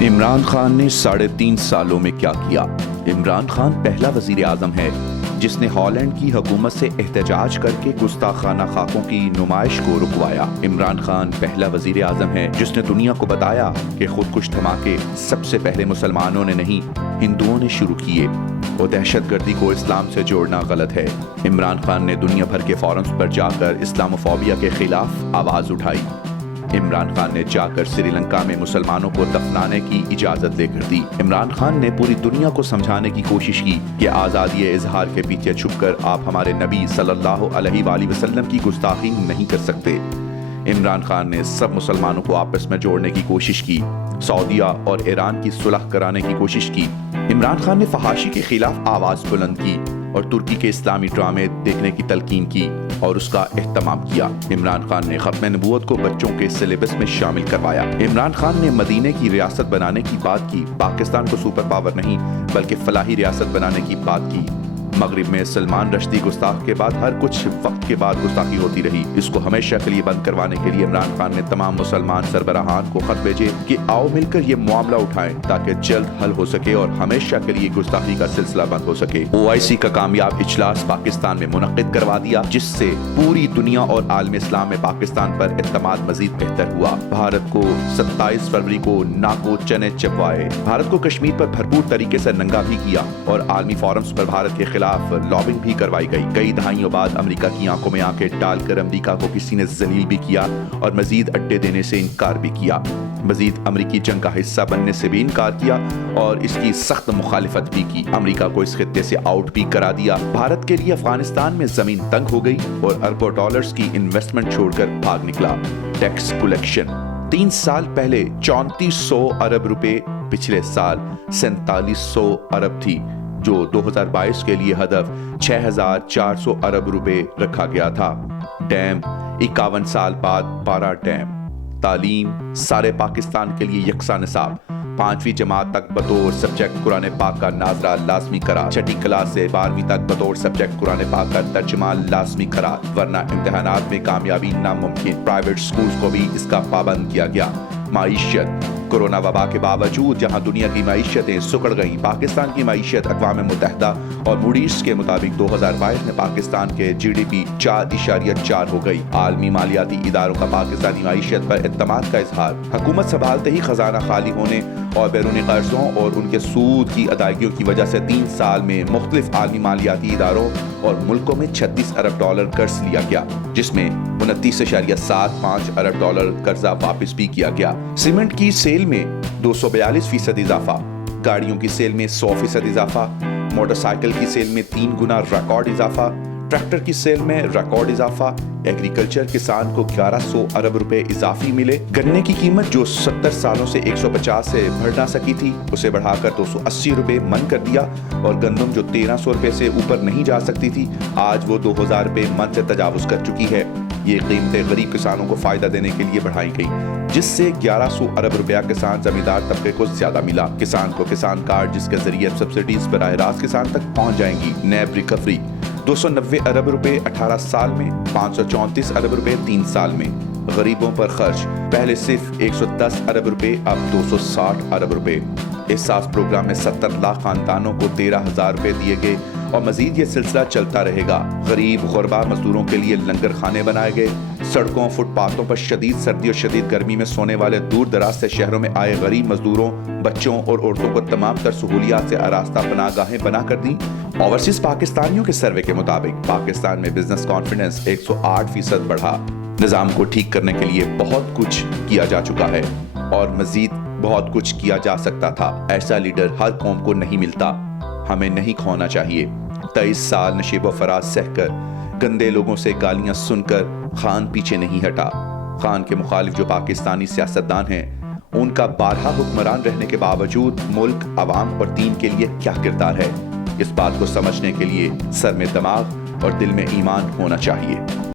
عمران خان نے 3.5 سالوں میں کیا کیا؟ عمران خان پہلا وزیر اعظم ہے جس نے ہالینڈ کی حکومت سے احتجاج کر کے گستاخانہ خاکوں کی نمائش کو رکوایا۔ عمران خان پہلا وزیر اعظم ہے جس نے دنیا کو بتایا کہ خودکش دھماکے سب سے پہلے مسلمانوں نے نہیں ہندوؤں نے شروع کیے اور دہشت گردی کو اسلام سے جوڑنا غلط ہے۔ عمران خان نے دنیا بھر کے فورمز پر جا کر اسلاموفوبیا کے خلاف آواز اٹھائی۔ عمران خان نے جا کر سری لنکا میں مسلمانوں کو دفنانے کی اجازت لے کر دی۔ عمران خان نے پوری دنیا کو سمجھانے کی کوشش کی کہ آزادی اظہار کے پیچھے چھپ کر آپ ہمارے نبی صلی اللہ علیہ وآلہ وسلم کی گستاخی نہیں کر سکتے۔ عمران خان نے سب مسلمانوں کو آپس میں جوڑنے کی کوشش کی، سعودیہ اور ایران کی صلح کرانے کی کوشش کی۔ عمران خان نے فحاشی کے خلاف آواز بلند کی اور ترکی کے اسلامی ڈرامے دیکھنے کی تلقین کی اور اس کا اہتمام کیا۔ عمران خان نے ختم نبوت کو بچوں کے سلیبس میں شامل کروایا۔ عمران خان نے مدینے کی ریاست بنانے کی بات کی، پاکستان کو سپر پاور نہیں بلکہ فلاحی ریاست بنانے کی بات کی۔ مغرب میں سلمان رشدی گستاخ کے بعد ہر کچھ وقت کے بعد گستاخی ہوتی رہی، اس کو ہمیشہ کے لیے بند کروانے کے لیے عمران خان نے تمام مسلمان سربراہان کو خط بھیجے کہ آؤ مل کر یہ معاملہ اٹھائیں تاکہ جلد حل ہو سکے اور ہمیشہ کے لیے گستاخی کا سلسلہ بند ہو سکے۔ OIC کا کامیاب اجلاس پاکستان میں منعقد کروا دیا جس سے پوری دنیا اور عالم اسلام میں پاکستان پر اعتماد مزید بہتر ہوا۔ بھارت کو 27 فروری کو ناکو چنے چبوائے، بھارت کو کشمیر پر بھرپور طریقے سے ننگا بھی کیا اور عالمی فورمز پر بھارت کے خلاف لابنگ بھی کروائی گئی۔ کئی دہائیوں بعد امریکہ کی آنکھوں میں آنکھیں ڈال کر امریکہ کو کسی نے ذلیل بھی کیا اور مزید اڈے دینے سے انکار بھی کیا، مزید امریکی جنگ کا حصہ بننے سے بھی انکار کیا اور اس کی سخت مخالفت بھی کی۔ امریکہ کو اس خطے سے آؤٹ بھی کرا دیا۔ بھارت کے لیے افغانستان میں زمین تنگ ہو گئی اور اربوں ڈالرز کی انویسٹمنٹ چھوڑ کر بھاگ نکلا۔ ٹیکس کلیکشن 3 سال پہلے 3400 ارب روپے، پچھلے سال 4700 ارب تھی، جو 2022 کے لیے ہدف 6400 ارب روپے رکھا گیا تھا۔ ڈیم 51 سال بعد 12 ڈیم۔ تعلیم سارے پاکستان کے لیے یکساں نصاب، 5ویں جماعت تک بطور سبجیکٹ قرآن پاک کا ناظرہ لازمی کرا، 6ٹھی کلاس سے 12ویں تک بطور سبجیکٹ قرآن پاک کا ترجمہ لازمی کرا ورنہ امتحانات میں کامیابی ناممکن۔ پرائیویٹ سکولز کو بھی اس کا پابند کیا گیا۔ معیشت کورونا وبا کے باوجود جہاں دنیا کی معیشتیں سکڑ گئیں، پاکستان کی معیشت اقوام متحدہ اور موڈیز کے مطابق 2022 میں پاکستان کے GDP 4.4 ہو گئی۔ عالمی مالیاتی اداروں کا پاکستانی معیشت پر اعتماد کا اظہار۔ حکومت سنبھالتے ہی خزانہ خالی ہونے اور بیرونی قرضوں اور ان کے سود کی ادائیگیوں کی وجہ سے 3 سال میں مختلف عالمی مالیاتی اداروں اور ملکوں میں 36 ارب ڈالر قرض لیا گیا، جس میں 29.75 ارب ڈالر قرضہ واپس بھی کیا گیا۔ سیمنٹ کی سیل میں 242% اضافہ، گاڑیوں کی سیل میں 100% اضافہ، موٹر سائیکل کی سیل میں 3 گنا ریکارڈ اضافہ، ٹریکٹر کی سیل میں ریکارڈ اضافہ، ایگریکلچر کسان کو 1100 ارب روپے اضافی ملے۔ گنے کی قیمت جو 70 سالوں سے 150 سے بڑھ نہ سکی تھی اسے بڑھا کر 280 روپے من کر دیا، اور گندم جو 1300 روپے سے اوپر نہیں جا سکتی تھی آج وہ 2000 روپے من سے تجاوز کر چکی ہے۔ یہ قیمتیں غریب کسانوں کو فائدہ دینے کے لیے بڑھائی گئی جس سے 1100 ارب روپیہ کسان زمیندار طبقے کو زیادہ ملا۔ کسان کو کسان کارڈ جس کے ذریعے سبسڈیز براہ راست کسان تک پہنچ جائیں گی۔ نیب ریکوری 290 ارب روپے 18 سال میں، 534 ارب روپے 3 سال میں۔ غریبوں پر خرچ پہلے صرف 110 ارب روپے، اب 260 ارب روپے۔ احساس پروگرام میں 70 لاکھ خاندانوں کو 13,000 روپے دیے گئے اور مزید یہ سلسلہ چلتا رہے گا۔ غریب غربا مزدوروں کے لیے لنگر خانے بنائے گئے۔ سڑکوں، فٹ پاتھوں پر شدید سردی اور شدید گرمی میں سونے والے دور دراز سے شہروں میں آئے غریب مزدوروں، بچوں اور عورتوں کو تمام تر سہولیات سے آراستہ پناہ گاہیں بنا کر دیں۔ اوورسیز پاکستانیوں کے سروے کے مطابق پاکستان میں بزنس کانفیڈنس 108% بڑھا۔ نظام کو ٹھیک کرنے کے لیے بہت کچھ کیا جا چکا ہے اور مزید بہت کچھ کیا جا سکتا تھا۔ ایسا لیڈر ہر قوم کو نہیں ملتا، ہمیں نہیں کھونا چاہیے۔ 23 سال نشیب و فراز سہ کر، گندے لوگوں سے گالیاں سن کر خان پیچھے نہیں ہٹا۔ خان کے مخالف جو پاکستانی سیاستدان ہیں ان کا بارہا حکمران رہنے کے باوجود ملک، عوام اور دین کے لیے کیا کردار ہے، اس بات کو سمجھنے کے لیے سر میں دماغ اور دل میں ایمان ہونا چاہیے۔